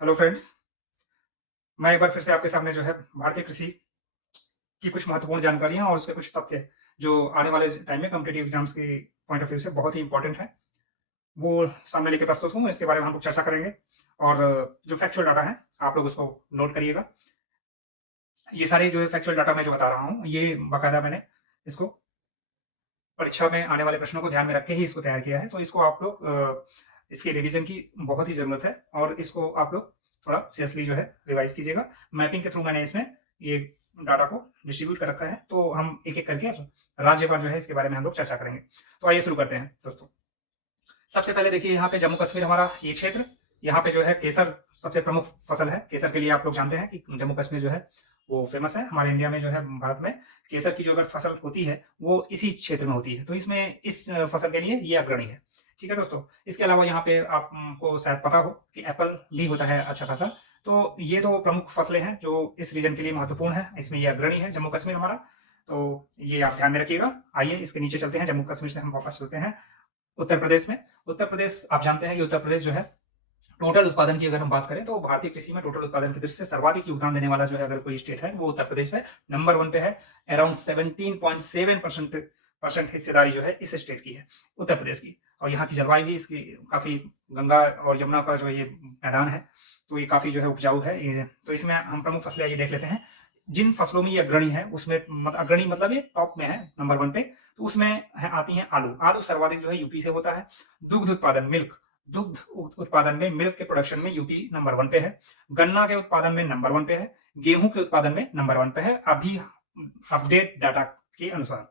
Hello friends, मैं एक बार फिर से आपके सामने जो है भारतीय कृषि की कुछ महत्वपूर्ण जानकारियाँ और उसके कुछ तथ्य जो आने वाले टाइम में कॉम्पिटिटिव एग्जाम्स के पॉइंट ऑफ व्यू से बहुत ही इंपॉर्टेंट है, वो सामने लेके प्रस्तुत हूँ। इसके बारे में हम लोग चर्चा करेंगे और जो फैक्चुअल डाटा है आप लोग उसको नोट करिएगा। ये सारे जो है फैक्चुअल डाटा मैं जो बता रहा हूँ, ये बाकायदा मैंने इसको परीक्षा में आने वाले प्रश्नों को ध्यान में रख के ही इसको तैयार किया है। तो इसको आप लोग इसकी रिवीजन की बहुत ही ज़रूरत है और इसको आप लोग थोड़ा सीरियसली जो है रिवाइज कीजिएगा। मैपिंग के थ्रू मैंने इसमें ये डाटा को डिस्ट्रीब्यूट कर रखा है, तो हम एक-एक करके राज्यवार जो है इसके बारे में हम लोग चर्चा करेंगे। तो आइए शुरू करते हैं दोस्तों। सबसे पहले देखिए यहाँ पे जम्मू कश्मीर हमारा ये क्षेत्र, यहाँ पे जो है केसर सबसे प्रमुख फसल है। केसर के लिए आप लोग जानते हैं कि जम्मू कश्मीर जो है वो फेमस है। हमारे इंडिया में जो है भारत में केसर की जो अगर फसल होती है वो इसी क्षेत्र में होती है, तो इसमें इस फसल के लिए ये अग्रणी है। ठीक है दोस्तों, इसके अलावा यहाँ पे आपको शायद पता हो कि एप्पल भी होता है अच्छा खासा। तो ये दो प्रमुख फसलें हैं जो इस रीजन के लिए महत्वपूर्ण है, इसमें ये अग्रणी है जम्मू कश्मीर हमारा। तो ये आप ध्यान में रखिएगा। आइए इसके नीचे चलते हैं, जम्मू कश्मीर से हम वापस चलते हैं उत्तर प्रदेश में। उत्तर प्रदेश आप जानते हैं कि उत्तर प्रदेश जो है टोटल उत्पादन की अगर हम बात करें तो भारतीय कृषि में टोटल उत्पादन की दृष्टि से सर्वाधिक योगदान देने वाला जो है अगर कोई स्टेट है वो उत्तर प्रदेश है। नंबर 1 पे है। अराउंड 17.7% परसेंट हिस्सेदारी जो है इस स्टेट की है, उत्तर प्रदेश की। और यहाँ की जलवायु भी इसकी काफी, गंगा और यमुना का जो ये मैदान है तो ये काफी जो है उपजाऊ है। तो इसमें हम प्रमुख फसलें ये देख लेते हैं जिन फसलों में ये अग्रणी है उसमें, अग्रणी मतलब ये टॉप में है नंबर 1 पे। तो उसमें आती है आलू। आलू सर्वाधिक जो है यूपी से होता है। दुग्ध उत्पादन, मिल्क, दुग्ध उत्पादन में, मिल्क के प्रोडक्शन में यूपी नंबर 1 पे है। गन्ना के उत्पादन में नंबर 1 पे है। गेहूं के उत्पादन में नंबर 1 पे है। अभी अपडेट डाटा के अनुसार,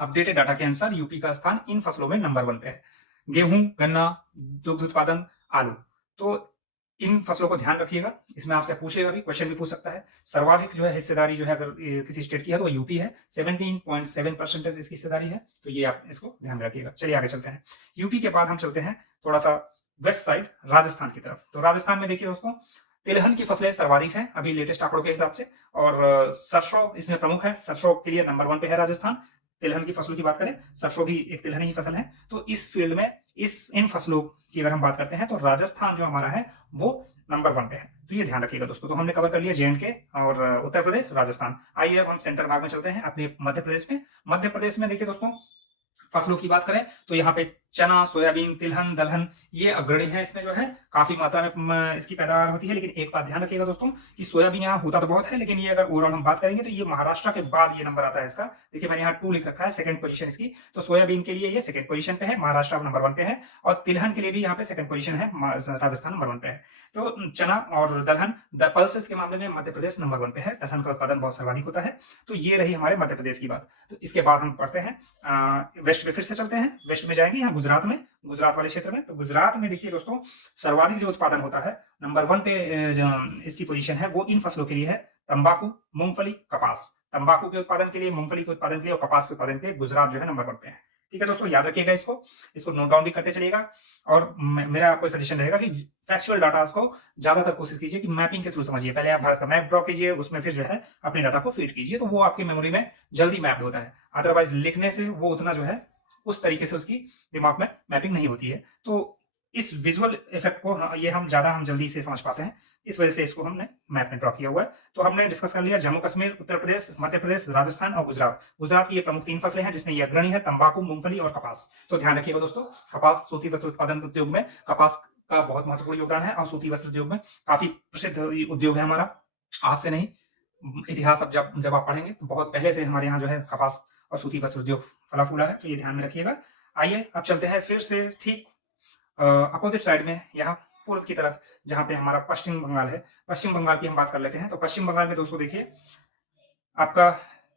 अपडेटेड डाटा के अनुसार यूपी का स्थान इन फसलों में नंबर 1 पे है। गेहूं, गन्ना, दुग्ध उत्पादन, आलू। तो इन फसलों को ध्यान रखिएगा। इसमें आपसे पूछेगा भी, क्वेश्चन भी पूछ सकता है। सर्वाधिक जो है हिस्सेदारी जो है अगर किसी स्टेट की है तो यूपी है। 17.7% इसकी हिस्सेदारी है। तो ये आप इसको ध्यान में रखिएगा। चलिए आगे चलते हैं। यूपी के बाद हम चलते हैं थोड़ा सा वेस्ट साइड, राजस्थान की तरफ। तो राजस्थान में देखिए दोस्तों, तिलहन की फसलें सर्वाधिक हैं अभी लेटेस्ट आंकड़ों के हिसाब से, और सरसों इसमें प्रमुख है। सरसों के लिए नंबर 1 पे है राजस्थान। तिलहन की फसलों की बात करें, सरसों भी एक तिलहन ही फसल है। तो इस फील्ड में इन फसलों की अगर हम बात करते हैं तो राजस्थान जो हमारा है वो नंबर 1 पे है। तो ये ध्यान रखिएगा दोस्तों। तो हमने कवर कर लिया जे&के और उत्तर प्रदेश, राजस्थान। आइए अब हम सेंट्रल भाग में चलते हैं अपने मध्य प्रदेश में। मध्य प्रदेश में देखिए दोस्तों, फसलों की बात करें तो यहाँ पे चना, सोयाबीन, तिलहन, दलहन ये अग्रणी है। इसमें जो है काफी मात्रा में इसकी पैदावार होती है। लेकिन एक बात ध्यान रखिएगा दोस्तों कि सोयाबीन यहाँ होता तो बहुत है, लेकिन ये अगर ओवरऑल हम बात करेंगे तो ये महाराष्ट्र के बाद ये नंबर आता है इसका। देखिए मैंने यहाँ 2 लिख रखा है, सेकंड पोजीशन इसकी। तो सोयाबीन के लिए ये सेकंड पोजीशन पे है, महाराष्ट्र नंबर 1 पे है। और तिलहन के लिए भी यहाँ पे सेकंड पोजीशन है, राजस्थान नंबर 1 पे है। तो चना और दलहन, पल्सेस के मामले में मध्य प्रदेश नंबर 1 पे है। दलहन का उत्पादन बहुत सर्वाधिक होता है। तो ये रही हमारे मध्य प्रदेश की बात। तो इसके बाद हम पढ़ते हैं वेस्ट में, फिर से चलते हैं वेस्ट में, जाएंगे यहाँ गुजरात में, गुजरात वाले क्षेत्र में। तो गुजरात में देखिए दोस्तों, सर्वाधिक जो उत्पादन होता है नंबर 1 पे इसकी पोजीशन है वो इन फसलों के लिए है। तंबाकू, मूंगफली, कपास। तंबाकू के उत्पादन के लिए, मूंगफली के उत्पादन के लिए और कपास के उत्पादन के लिए गुजरात जो है नंबर 1 पे है। ठीक है दोस्तों, याद रखिएगा इसको नोट डाउन भी करते चलिएगा। और मेरा आपको सजेशन रहेगा कि फैक्चुअल डाटा को ज्यादातर कोशिश कीजिए कि मैपिंग के थ्रू समझिए। पहले आप भारत का मैप ड्रॉ कीजिए, उसमें फिर जो है अपने डाटा को फीड कीजिए, तो वो आपकी मेमोरी में जल्दी मैप्ड होता है। अदरवाइज लिखने से वो उतना जो है उस तरीके से उसकी दिमाग में मैपिंग नहीं होती है। तो इस विजुअल इफेक्ट को हम जल्दी से समझ पाते हैं, इस वजह से इसको हमने मैप में ड्रॉ किया हुआ है। तो हमने डिस्कस कर लिया जम्मू कश्मीर, उत्तर प्रदेश, मध्य प्रदेश, राजस्थान और गुजरात। गुजरात की ये प्रमुख 3 फसलें हैं जिसमें ये अग्रणी है, तंबाकू, मूंगफली और कपास। तो ध्यान रखिएगा दोस्तों, कपास, सूती वस्त्र उत्पादन उद्योग में कपास का बहुत महत्वपूर्ण योगदान है और सूती वस्त्र उद्योग में काफी प्रसिद्ध उद्योग है हमारा। आज से नहीं, इतिहास अब जब आप पढ़ेंगे तो बहुत पहले से हमारे यहाँ जो है कपास और सूती वस्त्र उद्योग फला फूला है। तो ये ध्यान में रखिएगा। आइए अब चलते हैं फिर से ठीक अपोजिट साइड में, यहाँ पूर्व की तरफ, जहां पे हमारा पश्चिम बंगाल है। पश्चिम बंगाल की हम बात कर लेते हैं। तो पश्चिम बंगाल में दोस्तों देखिए, आपका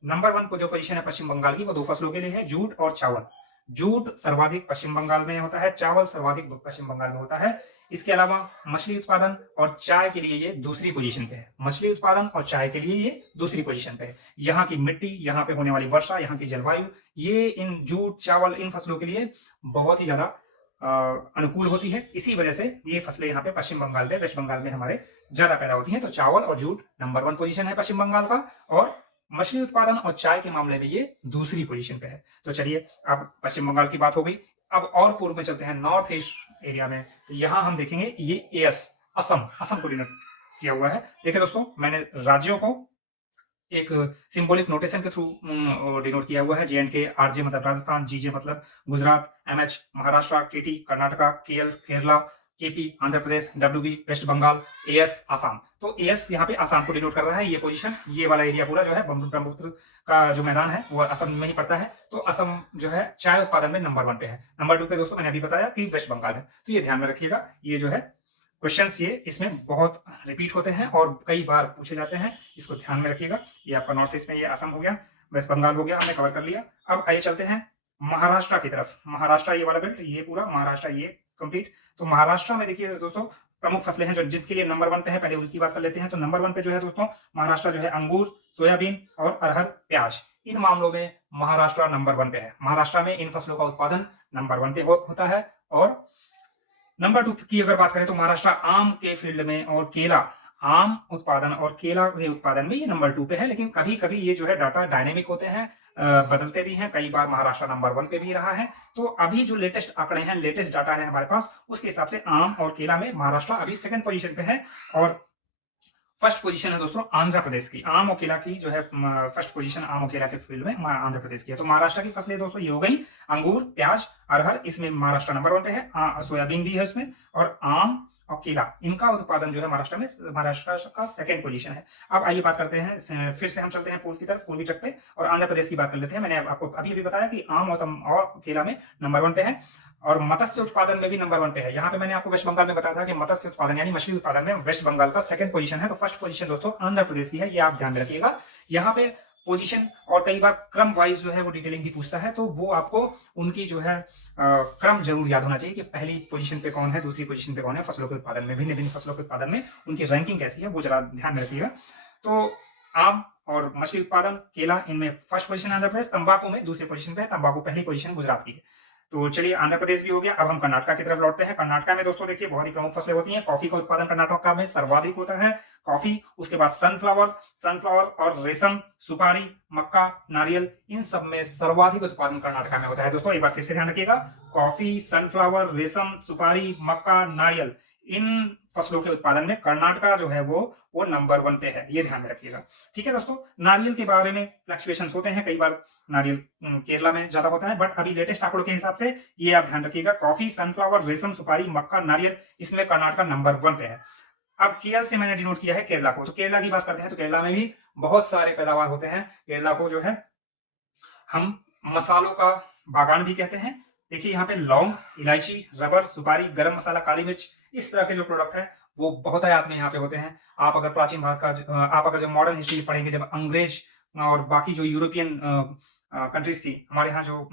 नंबर 1 को जो पोजीशन है पश्चिम बंगाल की वो 2 फसलों के लिए है, जूट और चावल। जूट सर्वाधिक पश्चिम बंगाल में होता है, चावल सर्वाधिक पश्चिम बंगाल में होता है। इसके अलावा मछली उत्पादन और चाय के लिए ये दूसरी पोजीशन पे है। मछली उत्पादन और चाय के लिए ये दूसरी पोजीशन पे है। यहाँ की मिट्टी, यहाँ पे होने वाली वर्षा, यहाँ की जलवायु, ये इन जूट, चावल, इन फसलों के लिए बहुत ही ज्यादा अनुकूल होती है। इसी वजह से ये फसलें यहाँ पे पश्चिम बंगाल में, वेस्ट बंगाल में हमारे ज्यादा पैदा होती हैं। तो चावल और जूट नंबर 1 पोजीशन है पश्चिम बंगाल का, और मछली उत्पादन और चाय के मामले में ये दूसरी पोजीशन पे है। तो चलिए, अब पश्चिम बंगाल की बात हो गई। अब और पूर्व में चलते हैं, नॉर्थ ईस्ट एरिया में। तो यहाँ हम देखेंगे ये एस, असम को डिनोट किया हुआ है। देखिए दोस्तों, मैंने राज्यों को एक सिंबॉलिक नोटेशन के थ्रू डिनोट किया हुआ है। जे&के, आरजे मतलब राजस्थान, जीजे मतलब Gujarat, MH Maharashtra, KT Karnataka, KL Kerala, AP Andhra Pradesh, WB West Bengal, AS Assam. तो एएस यहाँ पे आसाम को डिनोट कर रहा है। ये पोजीशन, ये वाला एरिया पूरा जो है ब्रह्मपुत्र का जो मैदान है वो असम में ही पड़ता है। तो असम जो है चाय उत्पादन में नंबर 1 पे है। नंबर 2 पे दोस्तों मैंने अभी बताया कि वेस्ट बंगाल है। तो ये ध्यान में रखिएगा, ये जो है क्वेश्चंस ये इसमें बहुत रिपीट होते हैं और कई बार पूछे जाते हैं, इसको ध्यान में रखिएगा। ये आपका नॉर्थ ईस्ट में ये असम हो गया, वेस्ट बंगाल हो गया, हमने कवर कर लिया। अब आइए चलते हैं महाराष्ट्र की तरफ। महाराष्ट्र ये वाला बेल्ट, ये पूरा महाराष्ट्र ये कंप्लीट। तो महाराष्ट्र में देखिए दोस्तों, प्रमुख फसलें हैं जो जिसके लिए नंबर 1 पे है, पहले उसकी बात कर लेते हैं। तो नंबर 1 पे जो है दोस्तों महाराष्ट्र जो है अंगूर, सोयाबीन और अरहर, प्याज, इन मामलों में महाराष्ट्र नंबर 1 पे है। महाराष्ट्र में इन फसलों का उत्पादन नंबर 1 पे होता है। और नंबर 2 की अगर बात करें तो महाराष्ट्र आम के फील्ड में और केला, आम उत्पादन और केला के उत्पादन में ये नंबर 2 पे है। लेकिन कभी कभी ये जो है डाटा डायनेमिक होते हैं, बदलते भी हैं। कई बार महाराष्ट्र नंबर 1 पे भी रहा है। तो अभी जो लेटेस्ट आंकड़े हैं, लेटेस्ट डाटा है हमारे पास, उसके हिसाब से आम और केला में महाराष्ट्र अभी 2nd पोजीशन पे है और फर्स्ट पोजीशन है दोस्तों आंध्र प्रदेश की। आम और केला की जो है फर्स्ट पोजीशन आम और केला के फील्ड में आंध्र प्रदेश की है। तो महाराष्ट्र की फसलें दोस्तों ये हो गई अंगूर, प्याज, अरहर, इसमें महाराष्ट्र नंबर 1 पे है। सोयाबीन भी है इसमें, और आम और केला, इनका उत्पादन जो है महाराष्ट्र में, महाराष्ट्र का 2nd पोजीशन है। अब आइए बात करते हैं, फिर से हम चलते हैं पूर्व की तरफ, पूर्वी तट पे, और आंध्र प्रदेश की बात कर लेते हैं। मैंने आपको अभी अभी बताया कि आम और केला में नंबर 1 पे है और मत्स्य उत्पादन में भी नंबर 1 पे है। यहाँ पे मैंने आपको वेस्ट बंगाल में बताया था कि मत्स्य उत्पादन यानी मछली उत्पादन में वेस्ट बंगाल का 2nd पोजीशन है। तो फर्स्ट पोजीशन दोस्तों आंध्र प्रदेश की है, ये आप ध्यान में रखिएगा। यहाँ पे पोजीशन और कई बार क्रम वाइज जो है वो डिटेलिंग भी पूछता है, तो वो आपको उनकी जो है क्रम जरूर याद होना चाहिए कि पहली पोजीशन पे कौन है, दूसरी पोजीशन पे कौन है फसलों के उत्पादन में, भिन्न भिन्न फसलों के उत्पादन में उनकी रैंकिंग कैसी है, वो जरा ध्यान में रखिएगा। तो आम और मछली उत्पादन, केला, इनमें फर्स्ट पोजीशन आंध्र प्रदेश। तंबाकू में दूसरे पोजीशन पे है, तंबाकू पहली पोजीशन गुजरात की है। तो चलिए आंध्र प्रदेश भी हो गया। अब हम कर्नाटक की तरफ लौटते हैं। कर्नाटक में दोस्तों देखिए बहुत ही प्रमुख फसलें होती हैं। कॉफी का उत्पादन कर्नाटक में सर्वाधिक होता है, कॉफी, उसके बाद सनफ्लावर और रेशम, सुपारी, मक्का, नारियल, इन सब में सर्वाधिक उत्पादन कर्नाटक में होता है। दोस्तों एक बार फिर से ध्यान रखिएगा, कॉफी, सनफ्लावर, रेशम, सुपारी, मक्का, नारियल, इन फसलों के उत्पादन में कर्नाटक जो है वो नंबर 1 पे है, ये ध्यान में रखिएगा। ठीक है दोस्तों, नारियल के बारे में फ्लक्चुएशंस होते हैं, कई बार नारियल केरला में ज्यादा होता है, बट अभी लेटेस्ट आंकड़ों के हिसाब से ये आप ध्यान रखिएगा, कॉफी, सनफ्लावर, रेशम, सुपारी, मक्का, नारियल, इसमें कर्नाटक नंबर 1 पे है। अब केरल से मैंने डिनोट किया है केरला को। तो केरला की बात करते हैं तो केरला में भी बहुत सारे पैदावार होते हैं। केरला को जो है हम मसालों का बागान भी कहते हैं। देखिए यहाँ पे लौंग, इलायची, रबर, सुपारी, गरम मसाला, काली मिर्च, इस तरह के जो प्रोडक्ट है वो बहुत आयात में यहाँ पे होते हैं। आप अगर प्राचीन भारत का आप अगर जब मॉडर्न हिस्ट्री पढ़ेंगे, जब अंग्रेज और बाकी जो यूरोपियन कंट्रीज थी हमारे यहाँ जो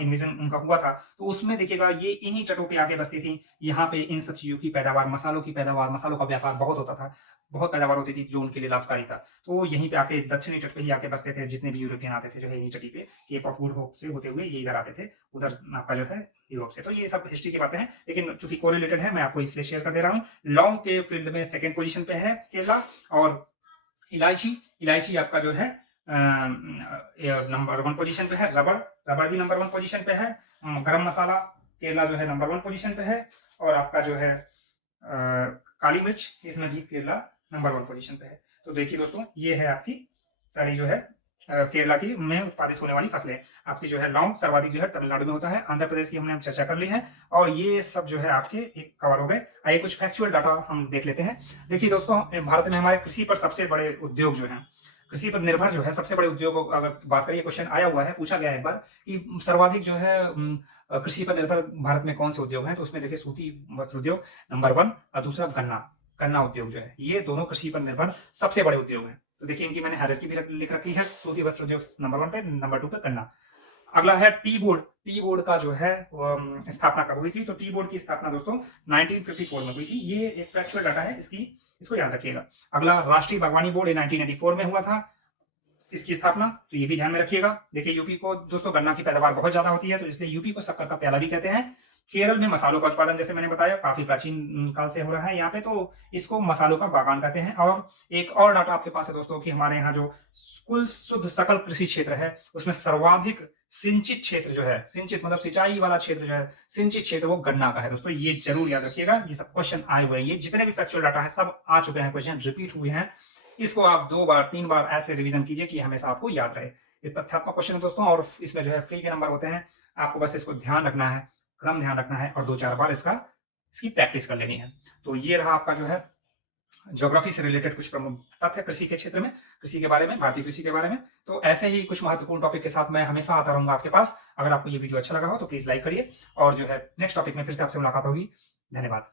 इन्वेजन उनका हुआ था, तो उसमें देखिएगा ये इन्हीं तटों पे आके बसती थी। यहाँ पे इन सब चीजों की पैदावार, मसालों की पैदावार, मसालों का व्यापार बहुत होता था, बहुत पैदावार होती थी जो उनके लिए लाभकारी था। तो यहीं पे आके दक्षिणी तट पे ही आके बसते थे जितने भी यूरोपियन आते थे, जो है इन्हीं तटी पे केप ऑफ गुड होप से होते हुए ये इधर आते थे, उधर आपका जो है यूरोप से। तो ये सब हिस्ट्री की बातें हैं, लेकिन चूंकि कोरिलेटेड है मैं आपको इसलिए शेयर कर दे रहा हूँ। लौंग के फील्ड में 2nd पोजीशन पे है केरला, और इलायची आपका जो है नंबर 1 पोजीशन पे है। रबर भी नंबर 1 पोजीशन पे है। गरम मसाला केरला जो है नंबर 1 पोजीशन पे है, और आपका जो है काली मिर्च, इसमें भी केरला नंबर 1 पोजीशन पे है। तो देखिए दोस्तों, ये है आपकी सारी जो है केरला की में उत्पादित होने वाली फसलें। आपकी जो है लौंग सर्वाधिक जो है तमिलनाडु में होता है। आंध्र प्रदेश की हमने चर्चा कर ली है, और ये सब जो है आपके एक कवर हो गए। आइए कुछ फैक्चुअल डाटा हम देख लेते हैं। देखिए दोस्तों, भारत में हमारे कृषि पर सबसे बड़े उद्योग जो है, कृषि पर निर्भर जो है सबसे बड़े उद्योग, अगर बात करिए, क्वेश्चन आया हुआ है, पूछा गया है एक बार कि सर्वाधिक जो है कृषि पर निर्भर भारत में कौन से उद्योग हैं, तो उसमें देखिए सूती वस्त्र उद्योग नंबर 1 और दूसरा गन्ना उद्योग जो है, ये दोनों कृषि पर निर्भर सबसे बड़े उद्योग हैं। तो देखिए इनकी मैंने हायरार्की भी लिख रखी है, सूती वस्त्र उद्योग नंबर 1 पे, नंबर 2 पे गन्ना। अगला है टी बोर्ड का जो है स्थापना कब हुई थी, तो टी बोर्ड की स्थापना दोस्तों 1954 में हुई थी। ये एक फैक्चुअल डाटा है, इसको याद रखिएगा। अगला राष्ट्रीय बागवानी बोर्ड 1984 में हुआ था इसकी स्थापना, तो ये भी ध्यान में रखिएगा। देखिए यूपी को दोस्तों गन्ना की पैदावार बहुत ज्यादा होती है, तो इसलिए यूपी को शक्कर का प्याला भी कहते हैं। केरल में मसालों का उत्पादन जैसे मैंने बताया काफी प्राचीन काल से हो रहा है यहाँ पे, तो इसको मसालों का बागान कहते हैं। और एक और डाटा आपके पास है दोस्तों कि हमारे यहाँ जो कुल शुद्ध सकल कृषि क्षेत्र है उसमें सर्वाधिक सिंचित क्षेत्र जो है, सिंचित मतलब सिंचाई वाला क्षेत्र जो है, सिंचित क्षेत्र वो गन्ना का है दोस्तों। ये जरूर याद रखिएगा, ये सब क्वेश्चन आए हुए हैं, ये जितने भी फैक्चुअल डाटा है सब आ चुके हैं, क्वेश्चन रिपीट हुए हैं। इसको आप 2 बार 3 बार ऐसे रिवीजन कीजिए कि हमेशा आपको याद रहे। ये तथ्यात्मक क्वेश्चन है दोस्तों, और इसमें जो है फ्री के नंबर होते हैं, आपको बस इसको ध्यान रखना है, क्रम ध्यान रखना है और 2-4 बार इसकी प्रैक्टिस कर लेनी है। तो ये रहा आपका जो है ज्योग्राफी से रिलेटेड कुछ प्रमुख तथ्य कृषि के क्षेत्र में, कृषि के बारे में, भारतीय कृषि के बारे में। तो ऐसे ही कुछ महत्वपूर्ण टॉपिक के साथ मैं हमेशा आता रहूंगा आपके पास। अगर आपको ये वीडियो अच्छा लगा हो तो प्लीज लाइक करिए, और जो है नेक्स्ट टॉपिक में फिर से आपसे मुलाकात होगी। धन्यवाद।